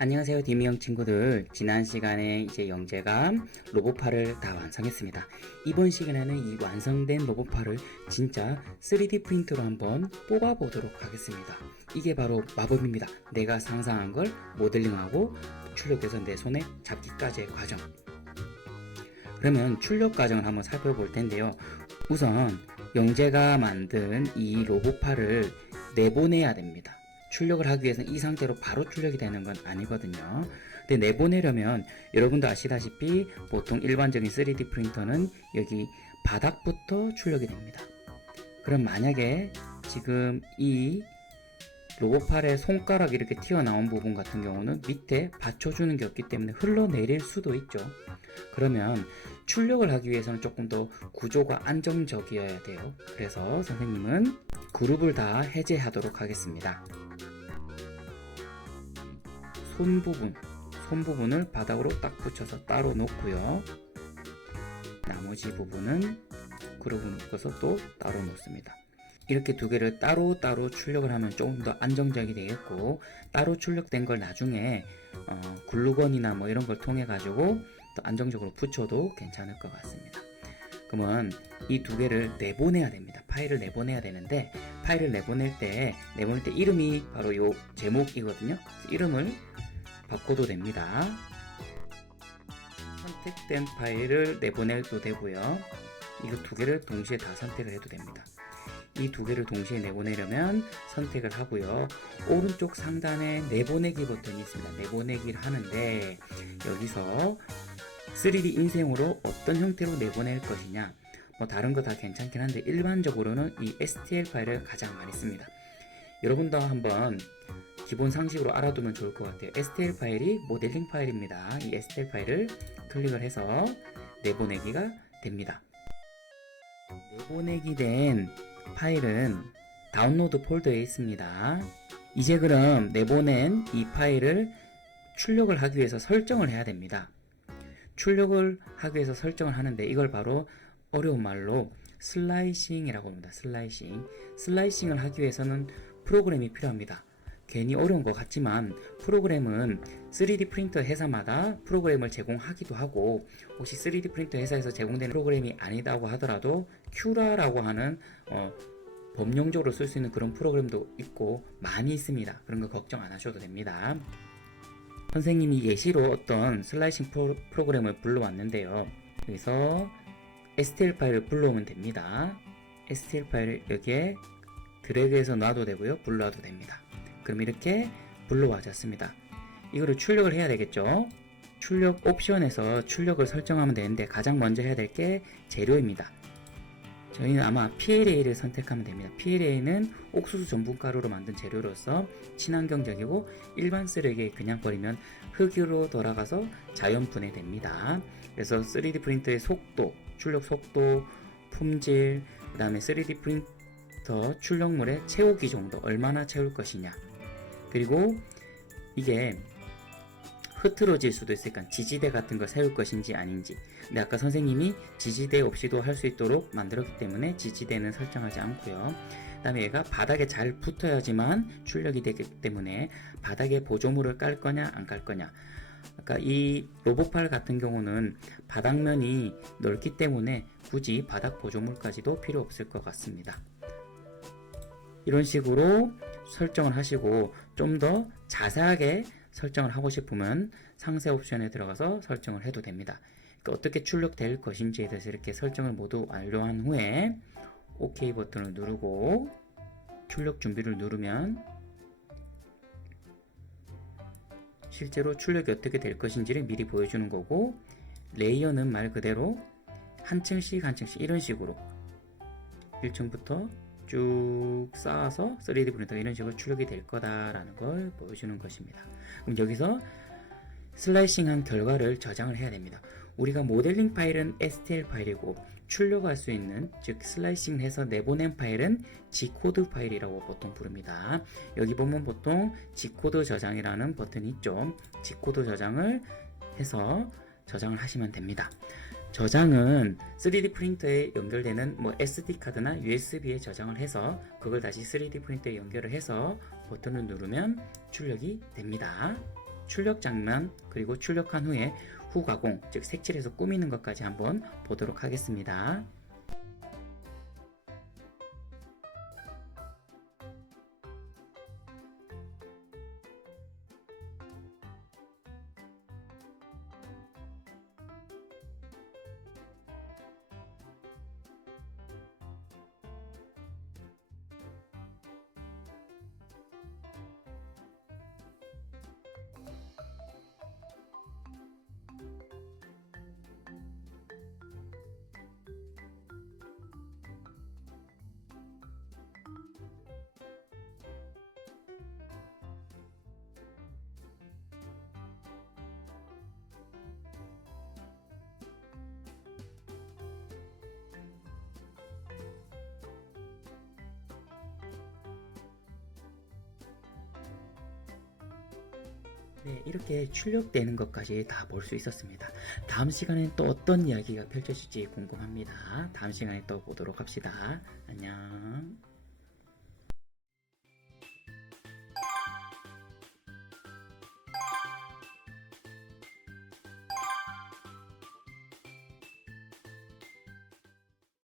안녕하세요, 디미형 친구들. 지난 시간에 이제 영재감 로봇팔을 다 완성했습니다. 이번 시간에는 이 완성된 로봇팔을 진짜 3D 프린터로 한번 뽑아보도록 하겠습니다. 이게 바로 마법입니다. 내가 상상한 걸 모델링하고 출력해서 내 손에 잡기까지의 과정. 그러면 출력 과정을 한번 살펴볼 텐데요. 우선 영재가 만든 이 로봇팔을 내보내야 됩니다. 출력을 하기 위해서는 이 상태로 바로 출력이 되는 건 아니거든요. 근데 내보내려면 여러분도 아시다시피 보통 일반적인 3D 프린터는 여기 바닥부터 출력이 됩니다. 그럼 만약에 지금 이 로봇팔의 손가락 이렇게 튀어나온 부분 같은 경우는 밑에 받쳐주는 게 없기 때문에 흘러내릴 수도 있죠. 그러면 출력을 하기 위해서는 조금 더 구조가 안정적이어야 돼요. 그래서 선생님은 그룹을 다 해제하도록 하겠습니다. 손 부분을 바닥으로 딱 붙여서 따로 놓고요. 나머지 부분은 그룹을 묶어서 또 따로 놓습니다. 이렇게 두 개를 따로 출력을 하면 조금 더 안정적이 되겠고, 따로 출력된 걸 나중에 글루건이나 뭐 이런 걸 통해 가지고 또 안정적으로 붙여도 괜찮을 것 같습니다. 그러면 이 두 개를 내보내야 됩니다. 파일을 내보내야 되는데, 파일을 내보낼 때 이름이 바로 요 제목이거든요. 이름을 바꿔도 됩니다. 선택된 파일을 내보내도 되고요. 이거 두 개를 동시에 다 선택을 해도 됩니다. 이 두 개를 동시에 내보내려면 선택을 하고요. 오른쪽 상단에 내보내기 버튼이 있습니다. 내보내기를 하는데, 여기서 3D 인생으로 어떤 형태로 내보낼 것이냐, 뭐 다른 거 다 괜찮긴 한데 일반적으로는 이 STL 파일을 가장 많이 씁니다. 여러분도 한번 기본 상식으로 알아두면 좋을 것 같아요. STL 파일이 모델링 파일입니다. 이 STL 파일을 클릭을 해서 내보내기가 됩니다. 내보내기 된 파일은 다운로드 폴더에 있습니다. 이제 그럼 내보낸 이 파일을 출력을 하기 위해서 설정을 해야 됩니다. 출력을 하기 위해서 설정을 하는데, 이걸 바로 어려운 말로 슬라이싱이라고 합니다. 슬라이싱을 하기 위해서는 프로그램이 필요합니다. 괜히 어려운 것 같지만 프로그램은 3D 프린터 회사마다 프로그램을 제공하기도 하고, 혹시 3D 프린터 회사에서 제공되는 프로그램이 아니다고 하더라도 큐라라고 하는 범용적으로 쓸 수 있는 그런 프로그램도 있고 많이 있습니다. 그런 거 걱정 안 하셔도 됩니다. 선생님이 예시로 어떤 슬라이싱 프로그램을 불러왔는데요. 여기서 STL 파일을 불러오면 됩니다. STL 파일을 여기에 드래그해서 놔도 되고요, 불러와도 됩니다. 그럼 이렇게 불러와졌습니다. 이거를 출력을 해야 되겠죠. 출력 옵션에서 출력을 설정하면 되는데, 가장 먼저 해야 될 게 재료입니다. 저희는 아마 PLA를 선택하면 됩니다. PLA는 옥수수 전분가루로 만든 재료로서 친환경적이고 일반 쓰레기에 그냥 버리면 흙으로 돌아가서 자연 분해됩니다. 그래서 3D 프린터의 속도, 출력 속도, 품질, 그 다음에 3D 프린터 출력물의 채우기 정도, 얼마나 채울 것이냐, 그리고 이게 흐트러질 수도 있으니까 지지대 같은 걸 세울 것인지 아닌지. 근데 아까 선생님이 지지대 없이도 할 수 있도록 만들었기 때문에 지지대는 설정하지 않고요. 그 다음에 얘가 바닥에 잘 붙어야지만 출력이 되기 때문에 바닥에 보조물을 깔 거냐 안 깔 거냐. 아까 이 로봇팔 같은 경우는 바닥면이 넓기 때문에 굳이 바닥 보조물까지도 필요 없을 것 같습니다. 이런 식으로 설정을 하시고, 좀 더 자세하게 설정을 하고 싶으면 상세 옵션에 들어가서 설정을 해도 됩니다. 그러니까 어떻게 출력될 것인지에 대해서 이렇게 설정을 모두 완료한 후에 OK 버튼을 누르고 출력 준비를 누르면 실제로 출력이 어떻게 될 것인지를 미리 보여주는 거고, 레이어는 말 그대로 한 층씩 이런 식으로 1층부터 쭉 쌓아서 3D 프린터 이런 식으로 출력이 될 거다라는 걸 보여주는 것입니다. 그럼 여기서 슬라이싱한 결과를 저장을 해야 됩니다. 우리가 모델링 파일은 STL 파일이고, 출력할 수 있는, 즉 슬라이싱해서 내보낸 파일은 G코드 파일이라고 보통 부릅니다. 여기 보면 보통 G코드 저장이라는 버튼이 있죠. G코드 저장을 해서 저장을 하시면 됩니다. 저장은 3D 프린터에 연결되는 뭐 SD카드나 USB에 저장을 해서 그걸 다시 3D 프린터에 연결을 해서 버튼을 누르면 출력이 됩니다. 출력 장면 그리고 출력한 후에 후가공 즉 색칠해서 꾸미는 것까지 한번 보도록 하겠습니다. 네, 이렇게 출력되는 것까지 다 볼 수 있었습니다. 다음 시간엔 또 어떤 이야기가 펼쳐질지 궁금합니다. 다음 시간에 또 보도록 합시다. 안녕.